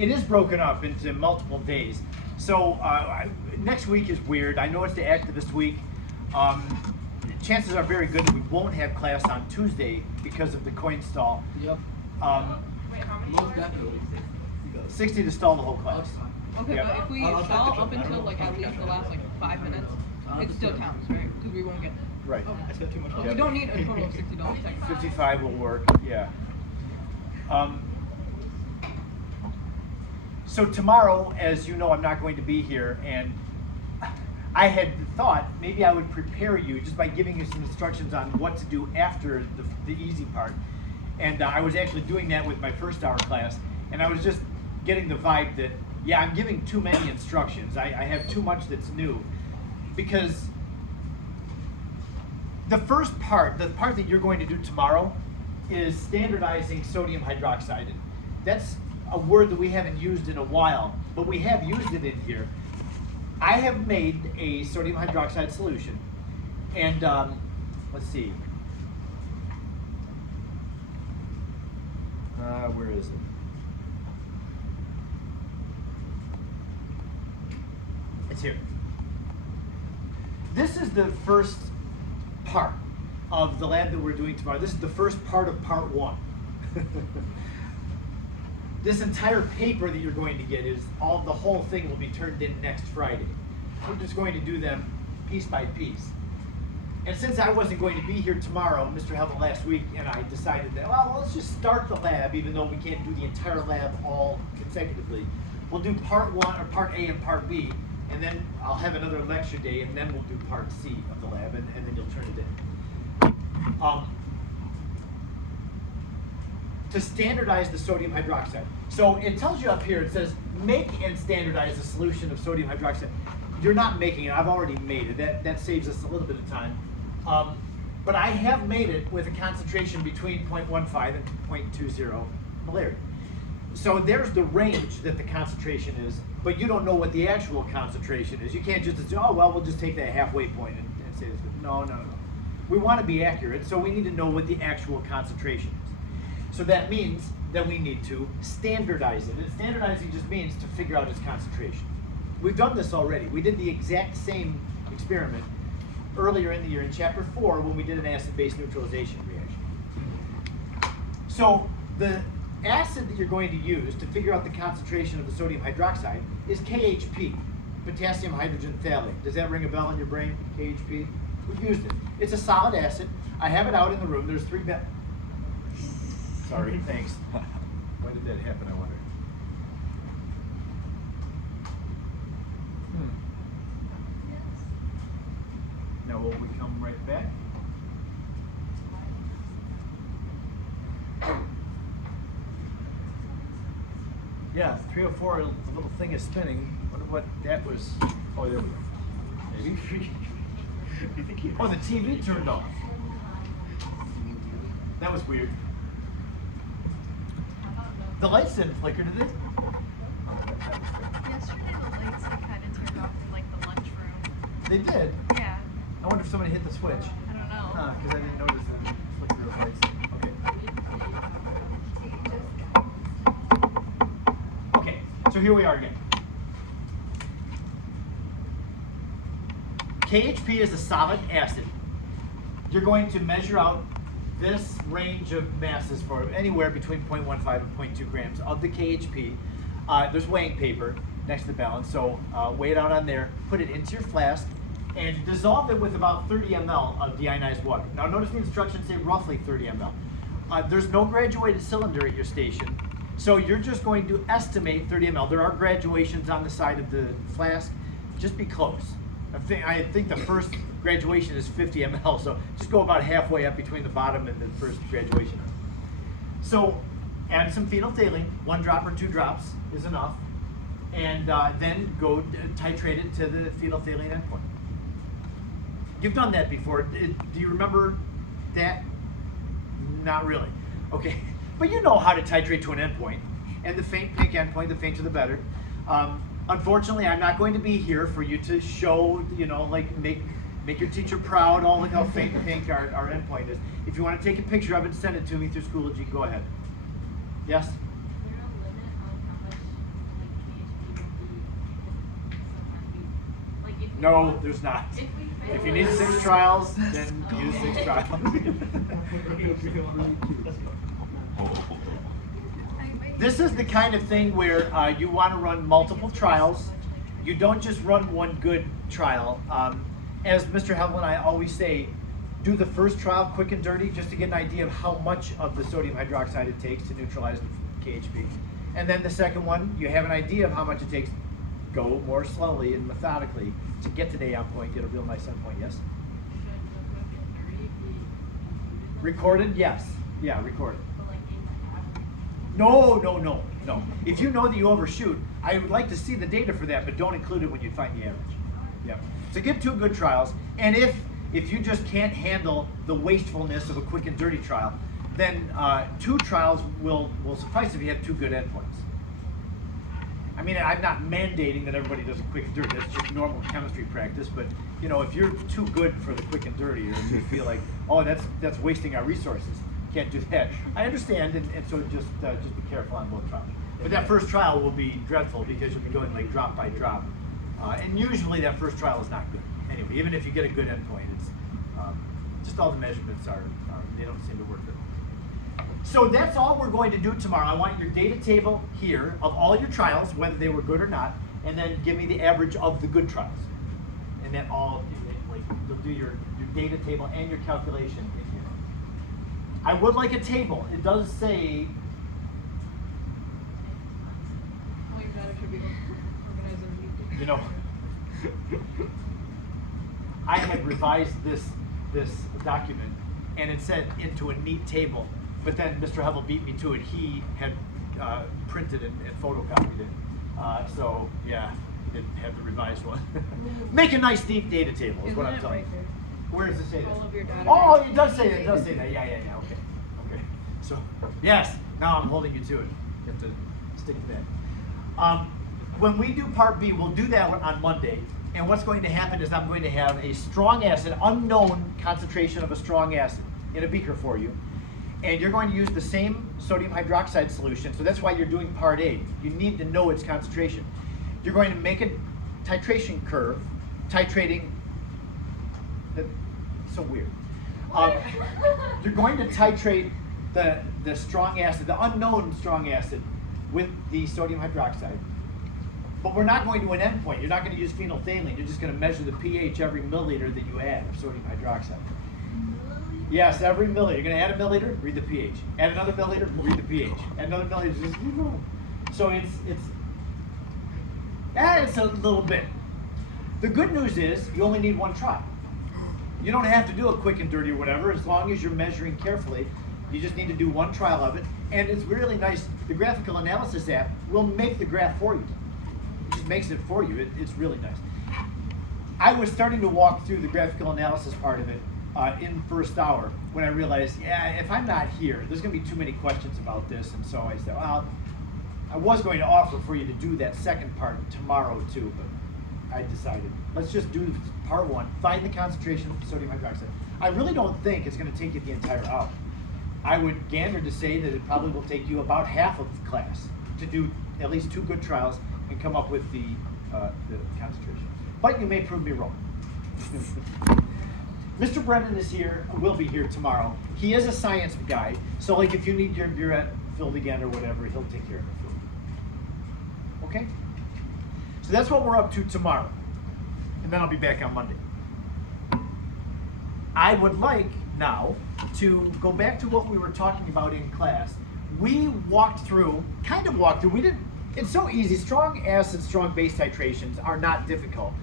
it is broken up into multiple days. So next week is weird. I know it's the activist week. Chances are very good that we won't have class on Tuesday because of the coin stall. Yep. Wait, how many Most hours? definitely. 60 to stall the whole class. Okay, Yeah. but if we I'll stall check the up truck. I don't until know like if at I'll least check the that. last like 5 minutes, it still counts, right? Because we won't get. Right. I spent too much We time. don't need a total of $60 technically. 55 will work, yeah. So tomorrow, as you know, I'm not going to be here, and I had thought maybe I would prepare you just by giving you some instructions on what to do after the easy part. And I was actually doing that with my first hour class, and I was just getting the vibe that, yeah, I'm giving too many instructions. I have too much that's new. Because the first part, the part that you're going to do tomorrow, is standardizing sodium hydroxide. That's a word that we haven't used in a while, but we have used it in here. I have made a sodium hydroxide solution, and let's see. Where is it? It's here. This is the first part of the lab that we're doing tomorrow. This is the first part of part 1. This entire paper that you're going to get is the whole thing will be turned in next Friday. We're just going to do them piece by piece. And since I wasn't going to be here tomorrow, Mr. Helmut last week and I decided that, well, let's just start the lab, even though we can't do the entire lab all consecutively. We'll do part 1 or part A and part B, and then I'll have another lecture day, and then we'll do part C of the lab, and then you'll turn it in. To standardize the sodium hydroxide. So it tells you up here, it says, make and standardize a solution of sodium hydroxide. You're not making it, I've already made it. That saves us a little bit of time. But I have made it with a concentration between 0.15 and 0.20 molarity. So there's the range that the concentration is, but you don't know what the actual concentration is. You can't just say, oh, well, we'll just take that halfway point and say this. No. We want to be accurate, so we need to know what the actual concentration is. So that means that we need to standardize it. And standardizing just means to figure out its concentration. We've done this already. We did the exact same experiment earlier in the year in chapter 4 when we did an acid-base neutralization reaction. So the acid that you're going to use to figure out the concentration of the sodium hydroxide is KHP, potassium hydrogen phthalate. Does that ring a bell in your brain, KHP? We've used it. It's a solid acid. I have it out in the room. There's 3 Sorry, thanks. Why did that happen, I wonder? Now will we come right back? Yeah, 304, the little thing is spinning. Wonder what that was. Oh, there we go. Maybe. Oh, the TV turned off. That was weird. The lights didn't flicker, did they? Yesterday the lights like kind of turned off in like the lunchroom. They did. Yeah. I wonder if somebody hit the switch. I don't know. Because I didn't notice the flicker of lights. Okay. Okay, so here we are again. KHP is a solid acid. You're going to measure out this range of masses for anywhere between 0.15 and 0.2 grams of the KHP. There's weighing paper next to the balance, so weigh it out on there, put it into your flask, and dissolve it with about 30 ml of deionized water. Now notice the instructions say roughly 30 ml. There's no graduated cylinder at your station, so you're just going to estimate 30 ml. There are graduations on the side of the flask. Just be close. I think the first graduation is 50 ml, so just go about halfway up between the bottom and the first graduation. So add some phenolphthalein, 1 drop or 2 drops is enough, and then go titrate it to the phenolphthalein endpoint. You've done that before. Do you remember that? Not really. Okay, but you know how to titrate to an endpoint, and the faint pink endpoint, the fainter the better. Unfortunately, I'm not going to be here for you to show, like make your teacher proud, look how faint pink our endpoint is. If you want to take a picture of it and send it to me through Schoology, go ahead. Yes? Is there a limit on how much No, there's not. If we fail. If you need 6 trials, then use 6 trials. This is the kind of thing where you want to run multiple trials. You don't just run one good trial. As Mr. Hevel and I always say, do the first trial quick and dirty just to get an idea of how much of the sodium hydroxide it takes to neutralize the KHP. And then the second one, you have an idea of how much it takes. Go more slowly and methodically to get to the endpoint, get a real nice endpoint, yes? Recorded, yes. Yeah, recorded. No. If you know that you overshoot, I would like to see the data for that, but don't include it when you find the average. Yeah. So get 2 good trials, and if you just can't handle the wastefulness of a quick and dirty trial, then 2 trials will suffice if you have 2 good endpoints. I mean, I'm not mandating that everybody does a quick and dirty. That's just normal chemistry practice. But you know, if you're too good for the quick and dirty, or if you feel like, oh, that's wasting our resources, can't do that. I understand, and so just be careful on both trials. But that first trial will be dreadful because you'll be going like drop by drop, and usually that first trial is not good. Anyway, even if you get a good endpoint, it's just all the measurements are they don't seem to work very well. So that's all we're going to do tomorrow. I want your data table here of all your trials, whether they were good or not, and then give me the average of the good trials. And then like, you'll do your data table and your calculation in here. I would like a table. It does say, All your data should be organized in a you know, I had revised this document, and it said into a neat table. But then Mr. Hevel beat me to it. He had printed and photocopied it. So yeah, he didn't have the revised one. Make a nice deep data table is what I'm telling you. Where does it say that? All of your data. Oh, it does say that. It does say that. Yeah. Okay. So yes, now I'm holding you to it. You have to stick to that. When we do part B, we'll do that on Monday. And what's going to happen is I'm going to have a strong acid, unknown concentration of a strong acid in a beaker for you. And you're going to use the same sodium hydroxide solution, so that's why you're doing part A. You need to know its concentration. You're going to make a titration curve, titrating, that's so weird. You're going to titrate the strong acid, the unknown strong acid, with the sodium hydroxide. But we're not going to an endpoint. You're not going to use phenolphthalein. You're just going to measure the pH every milliliter that you add of sodium hydroxide. Yes, every milliliter. You're going to add a milliliter, read the pH. Add another milliliter, read the pH. Add another milliliter, just keep going. So it's a little bit. The good news is you only need 1 trial. You don't have to do a quick and dirty or whatever, as long as you're measuring carefully. You just need to do 1 trial of it. And it's really nice. The graphical analysis app will make the graph for you. It just makes it for you. It's really nice. I was starting to walk through the graphical analysis part of it in first hour when I realized, if I'm not here, there's going to be too many questions about this. And so I said, well, I was going to offer for you to do that second part tomorrow too, but I decided, let's just do part 1, find the concentration of sodium hydroxide. I really don't think it's going to take you the entire hour. I would gander to say that it probably will take you about half of the class to do at least 2 good trials and come up with the concentration. But you may prove me wrong. Mr. Brennan is here, will be here tomorrow. He is a science guy, so like if you need your burette filled again or whatever, he'll take care of it for you. Okay? So that's what we're up to tomorrow. And then I'll be back on Monday. I would like now to go back to what we were talking about in class. We walked through, we didn't, it's so easy. Strong acid, strong base titrations are not difficult.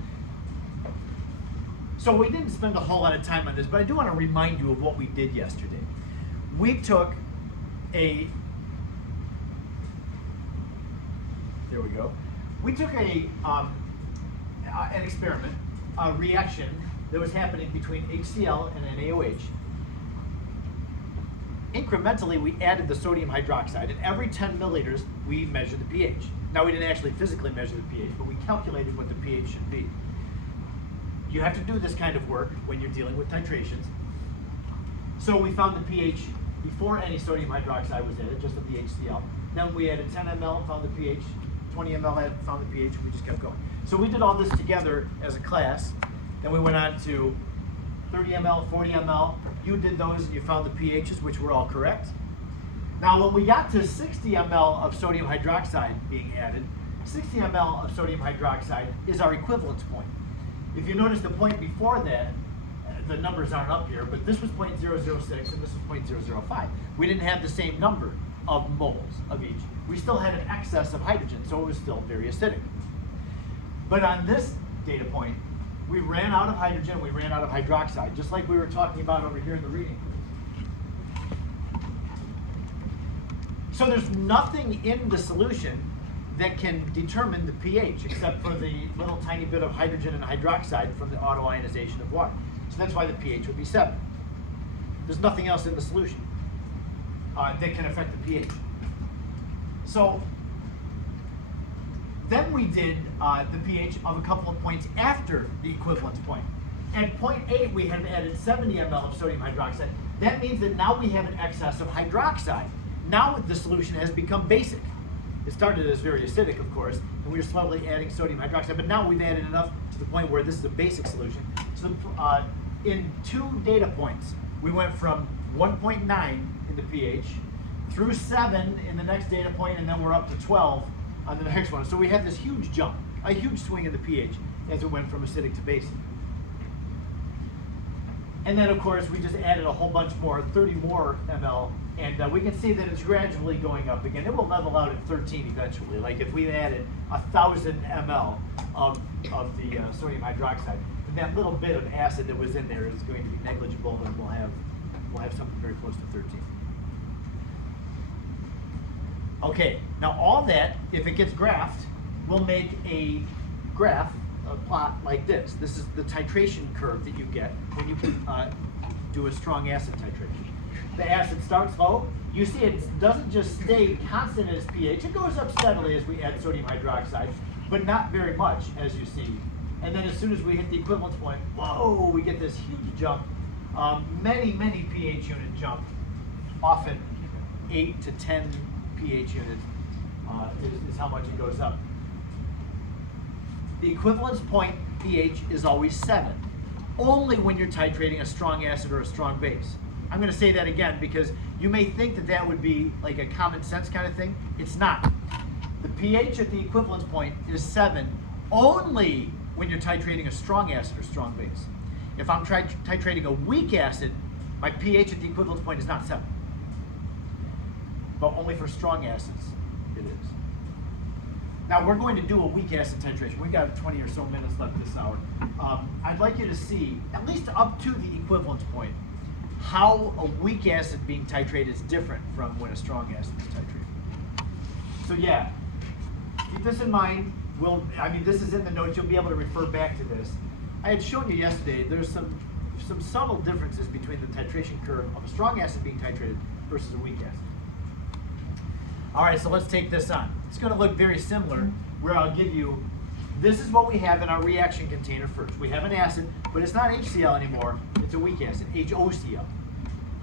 So we didn't spend a whole lot of time on this, but I do want to remind you of what we did yesterday. We took there we go. We took an experiment, a reaction that was happening between HCl and NaOH. Incrementally, we added the sodium hydroxide, and every 10 milliliters, we measured the pH. Now, we didn't actually physically measure the pH, but we calculated what the pH should be. You have to do this kind of work when you're dealing with titrations. So we found the pH before any sodium hydroxide was added, just of the HCl. Then we added 10 ml, found the pH, 20 ml had found the pH, we just kept going. So we did all this together as a class. Then we went on to 30 ml, 40 ml. You did those and you found the pHs, which were all correct. Now when we got to 60 ml of sodium hydroxide being added, 60 ml of sodium hydroxide is our equivalence point. If you notice the point before that, the numbers aren't up here, but this was 0.006 and this was 0.005. We didn't have the same number of moles of each. We still had an excess of hydrogen, so it was still very acidic. But on this data point, we ran out of hydrogen, we ran out of hydroxide, just like we were talking about over here in the reading. So there's nothing in the solution that can determine the pH except for the little tiny bit of hydrogen and hydroxide from the autoionization of water. So that's why the pH would be 7. There's nothing else in the solution that can affect the pH. So then we did the pH of a couple of points after the equivalence point. At point 8, we had added 70 ml of sodium hydroxide. That means that now we have an excess of hydroxide. Now the solution has become basic. It started as very acidic, of course, and we were slowly adding sodium hydroxide, but now we've added enough to the point where this is a basic solution. So in 2 data points, we went from 1.9 in the pH through 7 in the next data point, and then we're up to 12 on the next one. So we had this huge jump, a huge swing in the pH as it went from acidic to basic. And then, of course, we just added a whole bunch more, 30 more ml, and we can see that it's gradually going up again. It will level out at 13 eventually. Like if we added 1,000 ml of the sodium hydroxide, then that little bit of acid that was in there is going to be negligible, and we'll have something very close to 13. Okay, now all that, if it gets graphed, will make a graph, a plot like this. This is the titration curve that you get when you do a strong acid titration. The acid starts low. You see it doesn't just stay constant at its pH. It goes up steadily as we add sodium hydroxide, but not very much, as you see. And then as soon as we hit the equivalence point, whoa, we get this huge jump. Many pH unit jump, often 8 to 10 pH units is how much it goes up. The equivalence point pH is always 7, only when you're titrating a strong acid or a strong base. I'm going to say that again because you may think that that would be like a common sense kind of thing. It's not. The pH at the equivalence point is 7 only when you're titrating a strong acid or strong base. If I'm titrating a weak acid, my pH at the equivalence point is not 7. But only for strong acids it is. Now we're going to do a weak acid titration. We've got 20 or so minutes left this hour. I'd like you to see, at least up to the equivalence point, how a weak acid being titrated is different from when a strong acid is titrated. So yeah, keep this in mind. This is in the notes. You'll be able to refer back to this. I had shown you yesterday there's some subtle differences between the titration curve of a strong acid being titrated versus a weak acid. All right, so let's take this on. It's going to look very similar, where I'll give you, this is what we have in our reaction container first. We have an acid, but it's not HCl anymore. It's a weak acid, HOCl,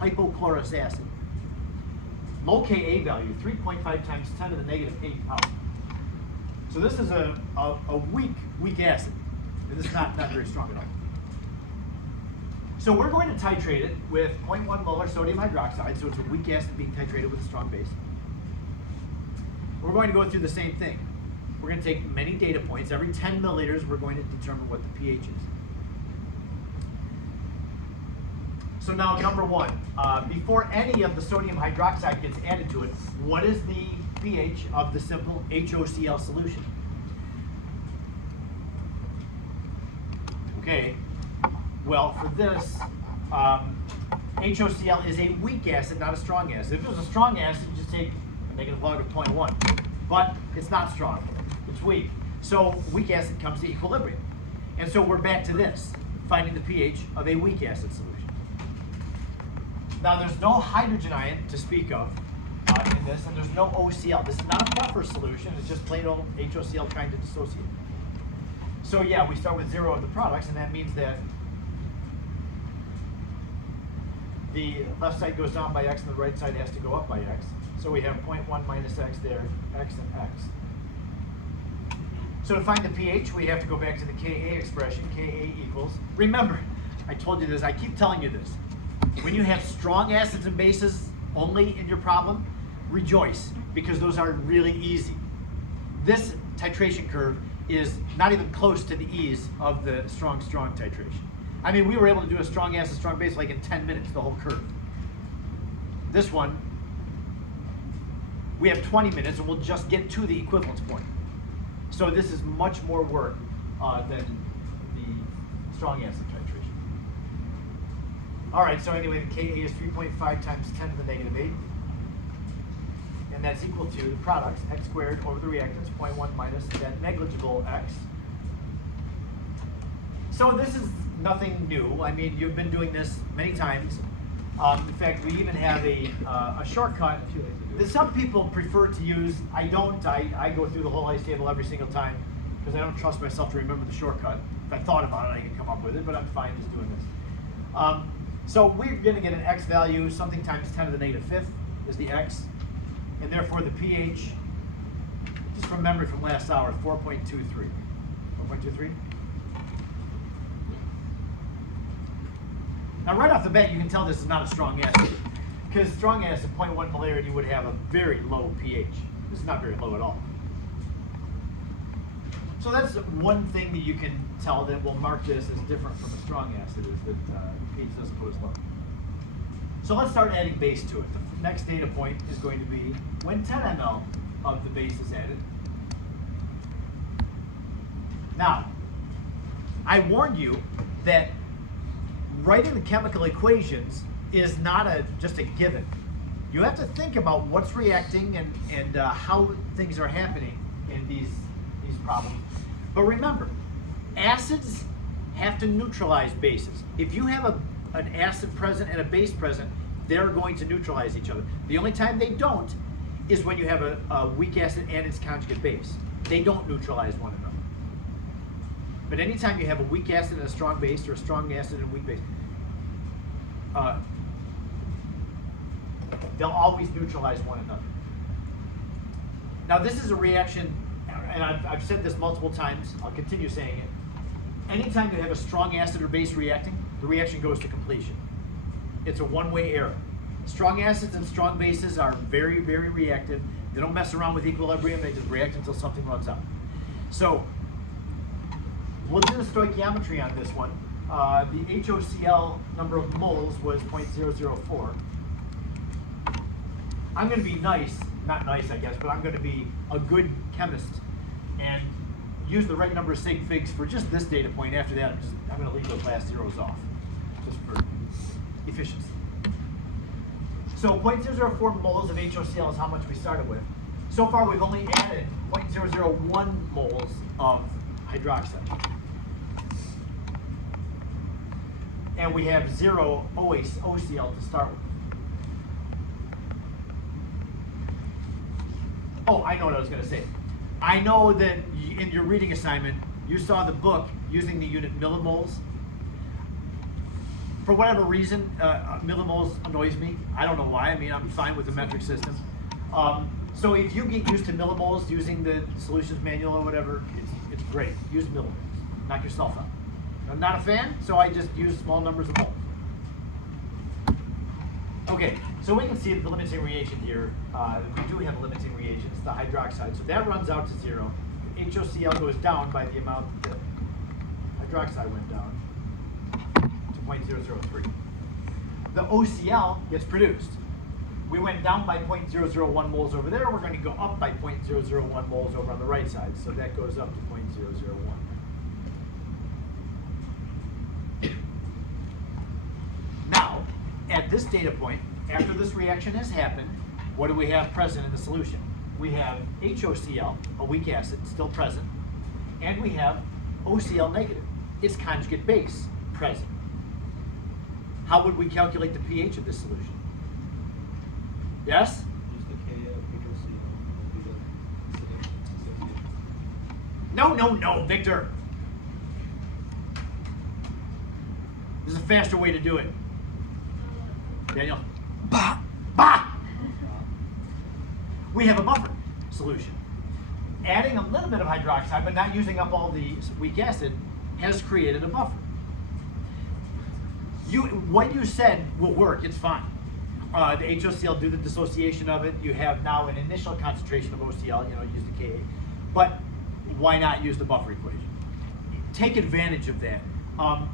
hypochlorous acid. Low Ka value, 3.5 times 10 to the negative 8 power. So this is a weak acid. This is not very strong at all. So we're going to titrate it with 0.1 molar sodium hydroxide, so it's a weak acid being titrated with a strong base. We're going to go through the same thing. We're going to take many data points. Every 10 milliliters, we're going to determine what the pH is. So now, number 1, before any of the sodium hydroxide gets added to it, what is the pH of the simple HOCl solution? Okay, well, for this, HOCl is a weak acid, not a strong acid. If it was a strong acid, you just take a negative log of 0.1. But it's not strong, it's weak. So weak acid comes to equilibrium. And so we're back to this, finding the pH of a weak acid solution. Now there's no hydrogen ion to speak of in this, and there's no OCl. This is not a buffer solution, it's just plain old HOCl trying to dissociate. So yeah, we start with 0 of the products, and that means that the left side goes down by x and the right side has to go up by x. So we have 0.1 minus x there, x and x. So to find the pH, we have to go back to the Ka expression. Ka equals, remember, I told you this, I keep telling you this. When you have strong acids and bases only in your problem, rejoice, because those are really easy. This titration curve is not even close to the ease of the strong titration. I mean, we were able to do a strong acid, strong base like in 10 minutes, the whole curve. This one, we have 20 minutes and we'll just get to the equivalence point. So this is much more work than the strong acid titration. All right, so anyway, the Ka is 3.5 times 10 to the negative 8. And that's equal to the products, x squared over the reactants, 0.1 minus that negligible x. So this is nothing new. I mean, you've been doing this many times. In fact, we even have a shortcut that some people prefer to use. I don't. I go through the whole ice table every single time because I don't trust myself to remember the shortcut. If I thought about it, I can come up with it, but I'm fine just doing this. So we're going to get an x value, something times 10 to the negative 5th is the x. And therefore the pH, just from memory from last hour, 4.23. 4.23? Now right off the bat, you can tell this is not a strong acid. Because strong acid, 0.1 molarity, would have a very low pH. This is not very low at all. So that's one thing that you can tell that will mark this as different from a strong acid, is that pH doesn't go as low. So let's start adding base to it. The next data point is going to be when 10 ml of the base is added. Now, I warned you that writing the chemical equations is not just a given. You have to think about what's reacting and how things are happening in these problems. But remember, acids have to neutralize bases. If you have an acid present and a base present, they're going to neutralize each other. The only time they don't is when you have a weak acid and its conjugate base. They don't neutralize one another. But anytime you have a weak acid and a strong base, or a strong acid and a weak base, they'll always neutralize one another. Now this is a reaction, and I've said this multiple times, I'll continue saying it. Anytime you have a strong acid or base reacting, the reaction goes to completion. It's a one-way arrow. Strong acids and strong bases are very, very reactive. They don't mess around with equilibrium, they just react until something runs out. So, we'll do the stoichiometry on this one. The HOCl number of moles was 0.004. I'm going to be nice, not nice I guess, but I'm going to be a good chemist and use the right number of sig figs for just this data point. After that, I'm going to leave those last zeros off, just for efficiency. So 0.004 moles of HOCl is how much we started with. So far we've only added 0.001 moles of hydroxide. And we have 0 OCl to start with. Oh, I know what I was going to say. I know that in your reading assignment, you saw the book using the unit millimoles. For whatever reason, millimoles annoys me. I don't know why. I mean, I'm fine with the metric system. So if you get used to millimoles using the solutions manual or whatever, it's great. Use millimoles. Knock yourself out. I'm not a fan, so I just use small numbers of moles. Okay, so we can see the limiting reagent here. We do have a limiting reagent. It's the hydroxide. So that runs out to 0. HOCl goes down by the amount that hydroxide went down to 0.003. The OCl gets produced. We went down by 0.001 moles over there. We're going to go up by 0.001 moles over on the right side. So that goes up to 0.001. Now, at this data point, after this reaction has happened, what do we have present in the solution? We have HOCl, a weak acid, still present, and we have OCl negative, its conjugate base, present. How would we calculate the pH of this solution? Yes? Use the Ka of HOCl. No, Victor. There's a faster way to do it. Daniel. Bah! We have a buffer solution. adding a little bit of hydroxide, but not using up all the weak acid, has created a buffer. What you said will work, it's fine. The HOCl, do the dissociation of it, you have now an initial concentration of OCl, use the Ka. But why not use the buffer equation? Take advantage of that. The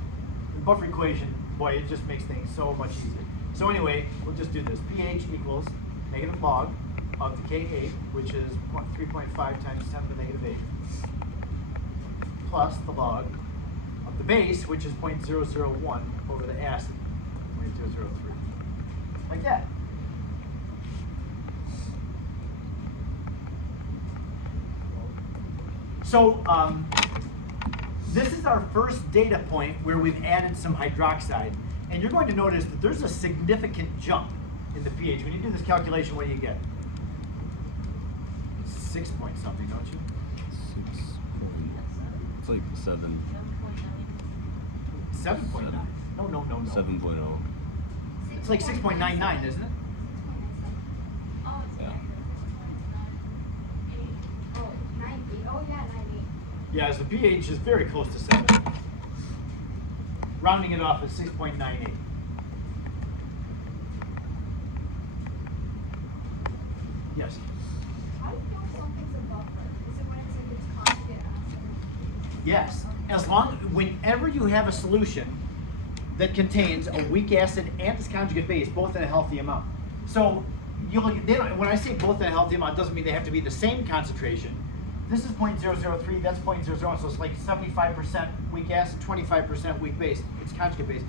buffer equation, boy, it just makes things so much easier. So anyway, we'll just do this. pH equals negative log of the Ka, which is 3.5 times 10 to the negative 8, plus the log of the base, which is 0.001 over the acid, 0.003. Like that. So this is our first data point where we've added some hydroxide, and you're going to notice that there's a significant jump in the pH. When you do this calculation, what do you get? 6 point something, don't you? 6 point. It's like 7. 7.9. No. 7.0. It's like 6.99, isn't it? Oh, it's Yeah. Oh, 98. Oh, yeah, 98. Yeah, so the pH is very close to 7. Rounding it off is 6.98. Yes. How do you know something's a buffer? Is it when it's in its conjugate acid? Yes. Whenever you have a solution that contains a weak acid and its conjugate base, both in a healthy amount. So when I say both in a healthy amount, it doesn't mean they have to be the same concentration. This is 0.003, that's 0.001, so it's like 75% weak acid, 25% weak base, it's conjugate base.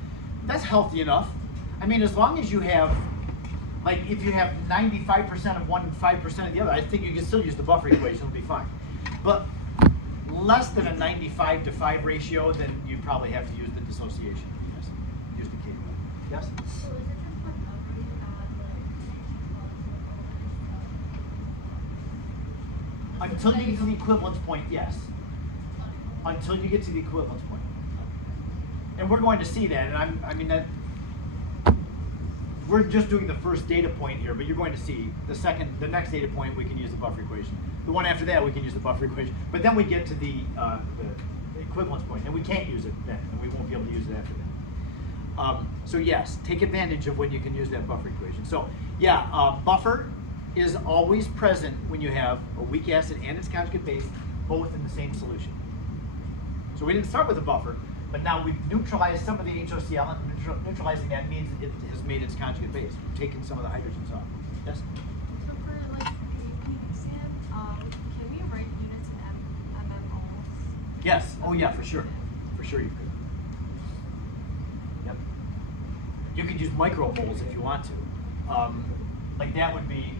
That's healthy enough. I mean, as long as you have, like if you have 95% of one and 5% of the other, I think you can still use the buffer equation, it'll be fine. But less than a 95 to 5 ratio, then you probably have to use the dissociation. Yes. Use the K. Yes? So is it just like upgrade Until you get to the equivalence point, yes. Until you get to the equivalence point. And we're going to see that, and we're just doing the first data point here, but you're going to see the next data point, we can use the buffer equation. The one after that, we can use the buffer equation. But then we get to the equivalence point, and we can't use it then, and we won't be able to use it after that. So yes, take advantage of when you can use that buffer equation. So yeah, buffer is always present when you have a weak acid and its conjugate base both in the same solution. So we didn't start with a buffer, but now we've neutralized some of the HOCl, and neutralizing that means it has made its conjugate base. We've taken some of the hydrogens off. Yes? So for like PHCN, can we write units in mmmols? Yes. Oh yeah, for sure. For sure you could. Yep. You could use micromoles if you want to. Like that would be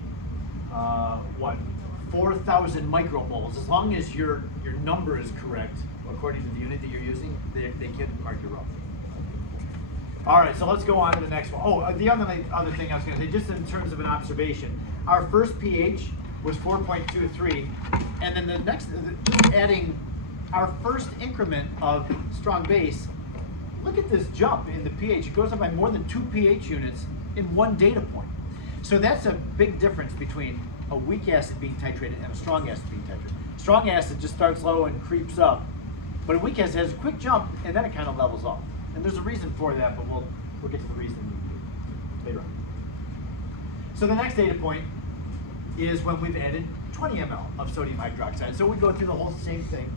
what? 4,000 micromoles. As long as your number is correct according to the unit that you're using, they can mark you wrong. All right, so let's go on to the next one. Oh, the other thing I was going to say, just in terms of an observation, our first pH was 4.23, and then the next, adding our first increment of strong base, look at this jump in the pH. It goes up by more than 2 pH units in one data point. So that's a big difference between a weak acid being titrated and a strong acid being titrated. Strong acid just starts low and creeps up, but a weak acid has a quick jump and then it kind of levels off. And there's a reason for that, but we'll get to the reason later on. So the next data point is when we've added 20 ml of sodium hydroxide. So we go through the whole same thing.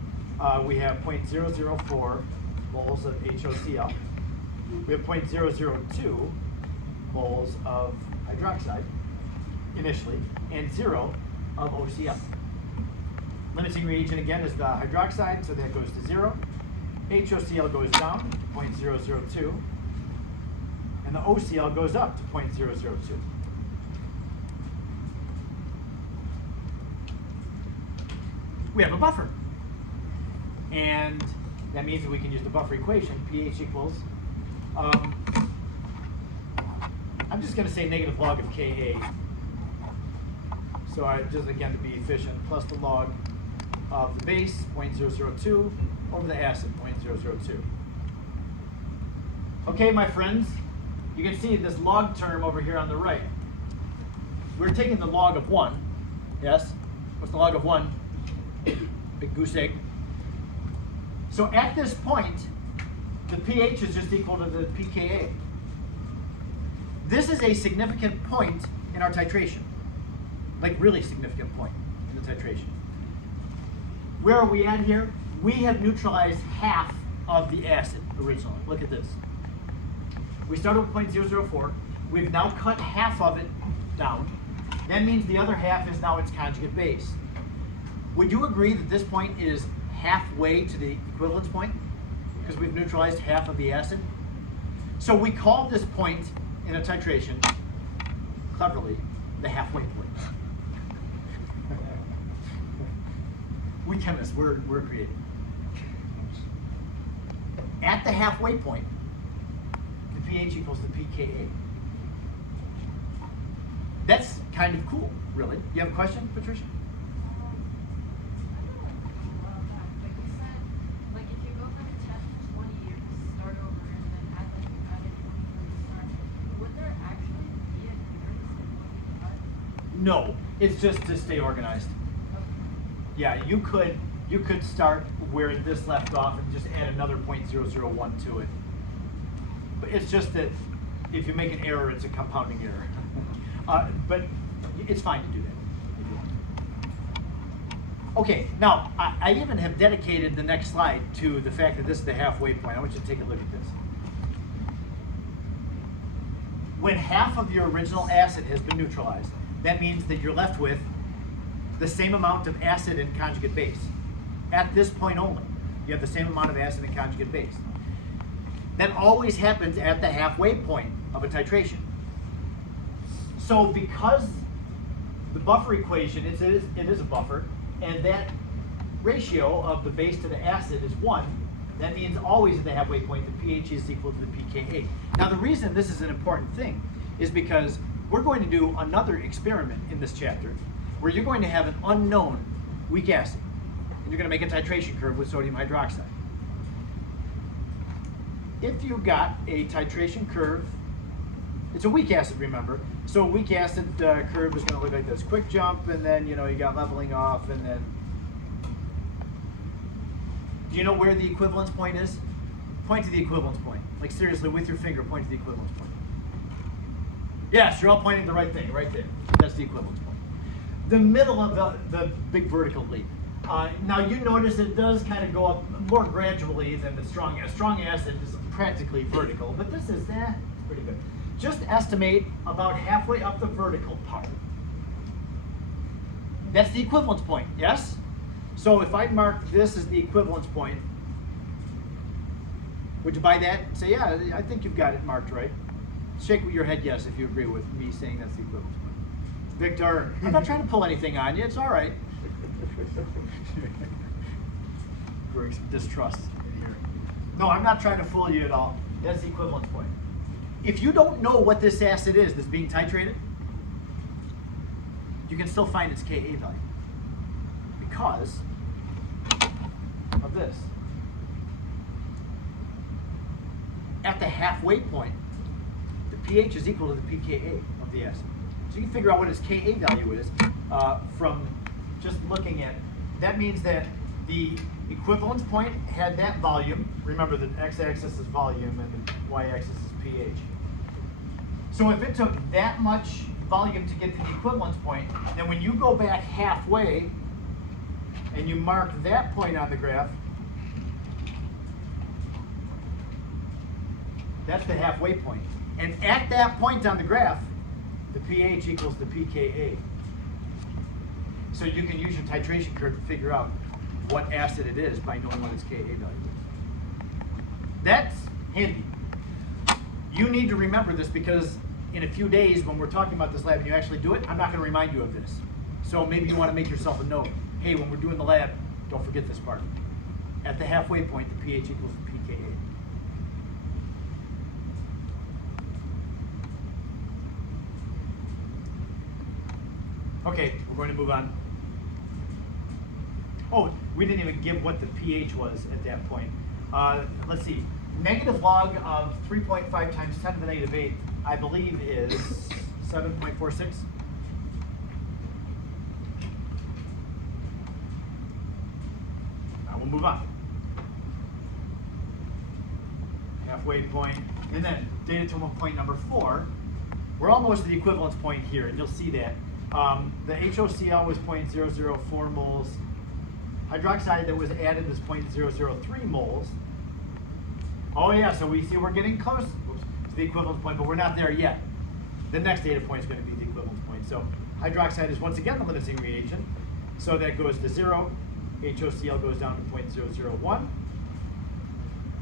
We have 0.004 moles of HOCl. We have 0.002 moles of hydroxide initially, and 0 of OCl. Limiting reagent again is the hydroxide, so that goes to 0. HOCl goes down to 0.002, and the OCl goes up to 0.002. We have a buffer, and that means that we can use the buffer equation. pH equals, I'm just going to say negative log of Ka. So just again to be efficient, plus the log of the base, 0.002, over the acid, 0.002. Okay, my friends, you can see this log term over here on the right. We're taking the log of 1, yes? What's the log of 1? big goose egg. So at this point, the pH is just equal to the pKa. This is a significant point in our titration, like really significant point in the titration. Where are we at here? We have neutralized half of the acid originally. Look at this. We started with 0.004. We've now cut half of it down. That means the other half is now its conjugate base. Would you agree that this point is halfway to the equivalence point? Because we've neutralized half of the acid. So we call this point in a titration, cleverly, the halfway point. We chemists, we're creative. At the halfway point, the pH equals the pKa. That's kind of cool, really. You have a question, Patricia? I know that, but you said, like, if you go through the test for 20 years, start over, and then add, like, you added 20 from the start, would there actually be a difference in what you cut? No, it's just to stay organized. Yeah, you could start where this left off and just add another 0.001 to it. But it's just that if you make an error, it's a compounding error. But it's fine to do that if you want. Okay, now I even have dedicated the next slide to the fact that this is the halfway point. I want you to take a look at this. When half of your original acid has been neutralized, that means that you're left with the same amount of acid and conjugate base. At this point only, you have the same amount of acid and conjugate base. That always happens at the halfway point of a titration. So because the buffer equation, it is a buffer, and that ratio of the base to the acid is 1, that means always at the halfway point, the pH is equal to the pKa. Now the reason this is an important thing is because we're going to do another experiment in this chapter where you're going to have an unknown weak acid, and you're going to make a titration curve with sodium hydroxide. If you got a titration curve, it's a weak acid, remember, so a weak acid curve is going to look like this. Quick jump, and then you got leveling off, and then do you know where the equivalence point is? Point to the equivalence point. Like seriously, with your finger, point to the equivalence point. Yes, you're all pointing the right thing, right there. That's the equivalence point. The middle of the big vertical leap. Now you notice it does kind of go up more gradually than the strong acid. Strong acid is practically vertical, but this is pretty good. Just estimate about halfway up the vertical part. That's the equivalence point, yes? So if I mark this as the equivalence point, would you buy that and say, yeah, I think you've got it marked right? Shake your head yes if you agree with me saying that's the equivalence point. Victor, I'm not trying to pull anything on you, it's all right. Greg's distrust here. No, I'm not trying to fool you at all. That's the equivalence point. If you don't know what this acid is that's being titrated, you can still find its Ka value because of this. At the halfway point, the pH is equal to the pKa of the acid. So you can figure out what its Ka value is from just looking at it. That means that the equivalence point had that volume. Remember, the x-axis is volume and the y-axis is pH. So if it took that much volume to get to the equivalence point, then when you go back halfway and you mark that point on the graph, that's the halfway point. And at that point on the graph, the pH equals the pKa. So you can use your titration curve to figure out what acid it is by knowing what its Ka value is. That's handy. You need to remember this because in a few days when we're talking about this lab and you actually do it, I'm not going to remind you of this. So maybe you want to make yourself a note. Hey, when we're doing the lab, don't forget this part. At the halfway point, the pH equals the pKa. Okay, we're going to move on. Oh, we didn't even give what the pH was at that point. Let's see. Negative log of 3.5 times 10 to the negative 8, I believe is 7.46. we'll move on. Halfway point, and then data to point number 4. We're almost to the equivalence point here, and you'll see that. The HOCl was 0.004 moles. Hydroxide that was added was 0.003 moles. Oh yeah, so we see we're getting close to the equivalence point, but we're not there yet. The next data point is going to be the equivalence point. So hydroxide is once again the limiting reagent. So that goes to 0. HOCl goes down to 0.001.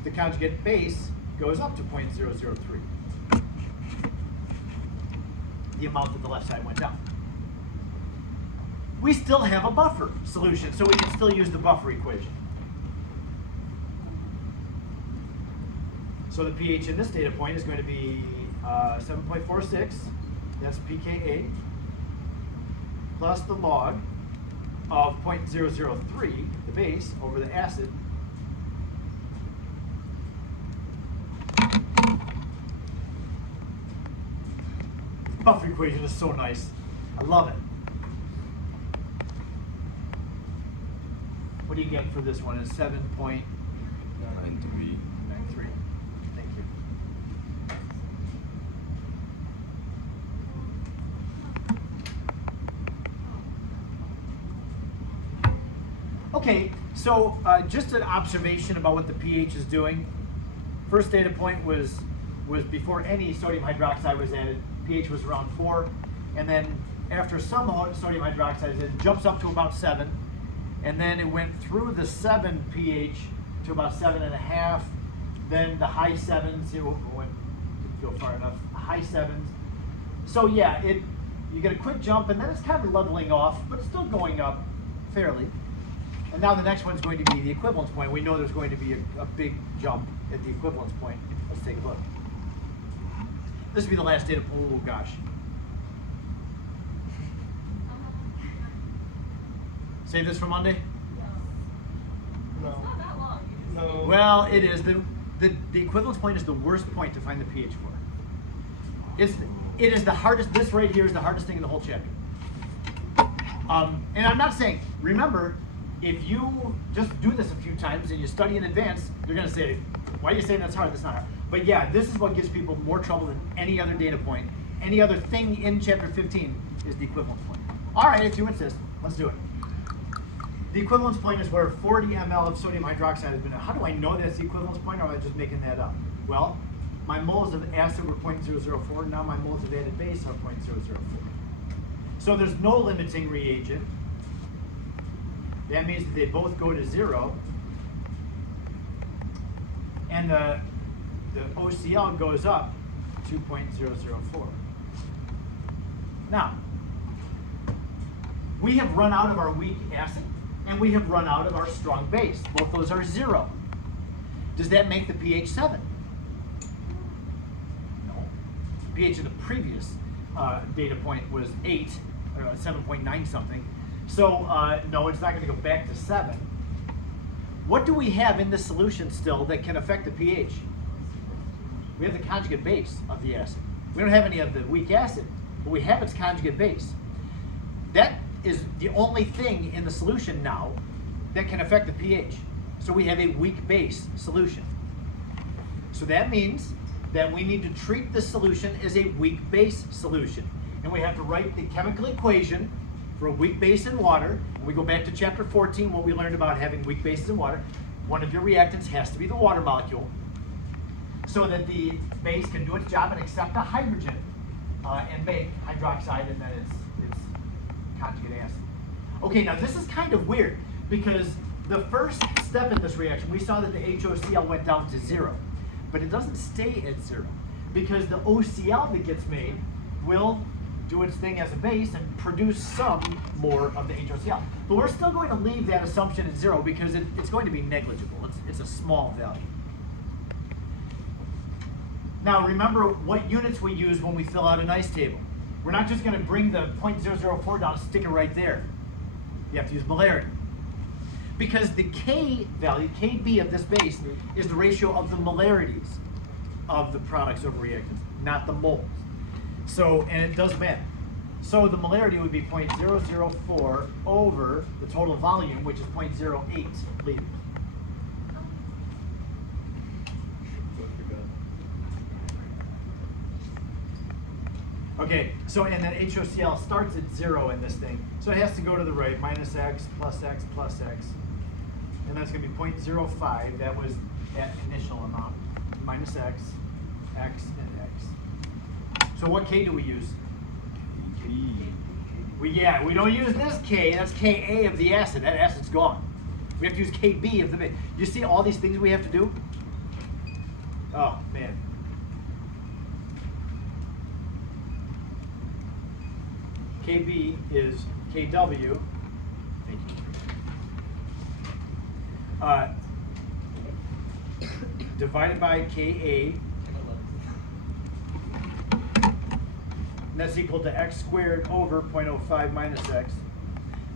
The conjugate base goes up to 0.003. The amount that the left side went down. We still have a buffer solution, so we can still use the buffer equation. So the pH in this data point is going to be 7.46, that's pKa, plus the log of 0.003, the base, over the acid. Buffer equation is so nice. I love it. What do you get for this one? Is 7.93. 93. Thank you. Okay, so just an observation about what the pH is doing. First data point was before any sodium hydroxide was added. pH was around 4, and then after some sodium hydroxide, it jumps up to about 7, and then it went through the 7 pH to about 7.5, then the high 7s, it won't go far enough, high 7s. So yeah, you get a quick jump, and then it's kind of leveling off, but it's still going up fairly. And now the next one's going to be the equivalence point. We know there's going to be a big jump at the equivalence point. Let's take a look. This will be the last data point. Oh gosh. Save this for Monday? It's not that long. You just No. Well, it is. The equivalence point is the worst point to find the pH for. It is the hardest. This right here is the hardest thing in the whole chapter. And I'm not saying, remember, if you just do this a few times and you study in advance, you're going to say, why are you saying that's hard? That's not hard. But yeah, this is what gives people more trouble than any other data point. Any other thing in chapter 15 is the equivalence point. All right, if you insist, let's do it. The equivalence point is where 40 ml of sodium hydroxide has been. How do I know that's the equivalence point, or am I just making that up? Well, my moles of acid were 0.004. Now my moles of added base are 0.004. So there's no limiting reagent. That means that they both go to 0. And the OCl goes up to 0.004. Now, we have run out of our weak acid, and we have run out of our strong base. Both those are 0. Does that make the pH 7? No. pH of the previous data point was 8, or 7.9 something. So no, it's not going to go back to 7. What do we have in this solution still that can affect the pH? We have the conjugate base of the acid. We don't have any of the weak acid, but we have its conjugate base. That is the only thing in the solution now that can affect the pH. So we have a weak base solution. So that means that we need to treat this solution as a weak base solution. And we have to write the chemical equation for a weak base in water. And we go back to chapter 14, what we learned about having weak bases in water. One of your reactants has to be the water molecule so that the base can do its job and accept a hydrogen and make hydroxide, and then it's conjugate acid. Okay, now this is kind of weird because the first step in this reaction, we saw that the HOCl went down to 0, but it doesn't stay at 0 because the OCl that gets made will do its thing as a base and produce some more of the HOCl. But we're still going to leave that assumption at 0 because it's going to be negligible. It's a small value. Now remember what units we use when we fill out an ice table. We're not just going to bring the 0.004 down and stick it right there. You have to use molarity. Because the K value, Kb of this base, is the ratio of the molarities of the products over reactants, not the moles. So, and it does matter. So the molarity would be 0.004 over the total volume, which is 0.08 liters. Okay, so and then HOCl starts at 0 in this thing. So it has to go to the right, minus x, plus x, plus x. And that's gonna be 0.05, that was that initial amount, minus x, x, and x. So what k do we use? We don't use this k, that's Ka of the acid, that acid's gone. We have to use Kb of the base. You see all these things we have to do? Oh, man. Kb is Kw. Thank you. Divided by Ka. And that's equal to x squared over 0.05 minus x.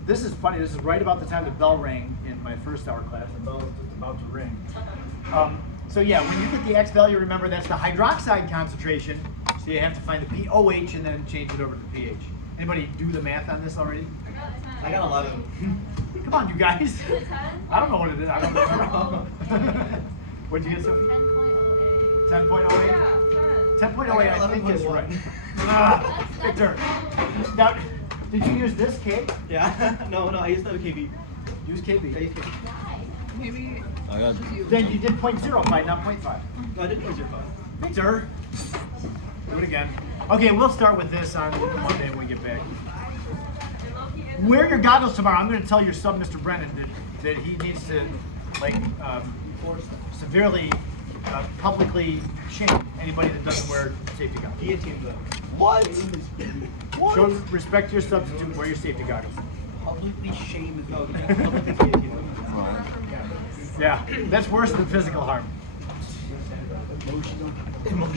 This is funny. This is right about the time the bell rang in my first hour class. The bell is just about to ring. So yeah, when you get the x value, remember that's the hydroxide concentration. So you have to find the pOH and then change it over to pH. Anybody do the math on this already? I got 10. I got 11. Come on, you guys. Is it 10? I don't know what it is. I don't remember. What'd you get, Sophie? 10.08. 10.08? Yeah, 10. 10.08 I think is right. Ah, Victor. Now, did you use this K? Yeah. no, I used to have a KB. Use I KB. used KB. Maybe I got just you. Then you did 0.05, not 0.5. No, I didn't use your phone. Victor. Do it again. Okay, we'll start with this on Monday when we get back. Wear your goggles tomorrow. I'm going to tell your son, Mr. Brennan, that he needs to, like, severely, publicly shame anybody that doesn't wear safety goggles. Guillotine though. What? Show respect to your substitute. Wear your safety goggles. Publicly shame is no. Publicly guillotine. Yeah, that's worse than physical harm. Emotional.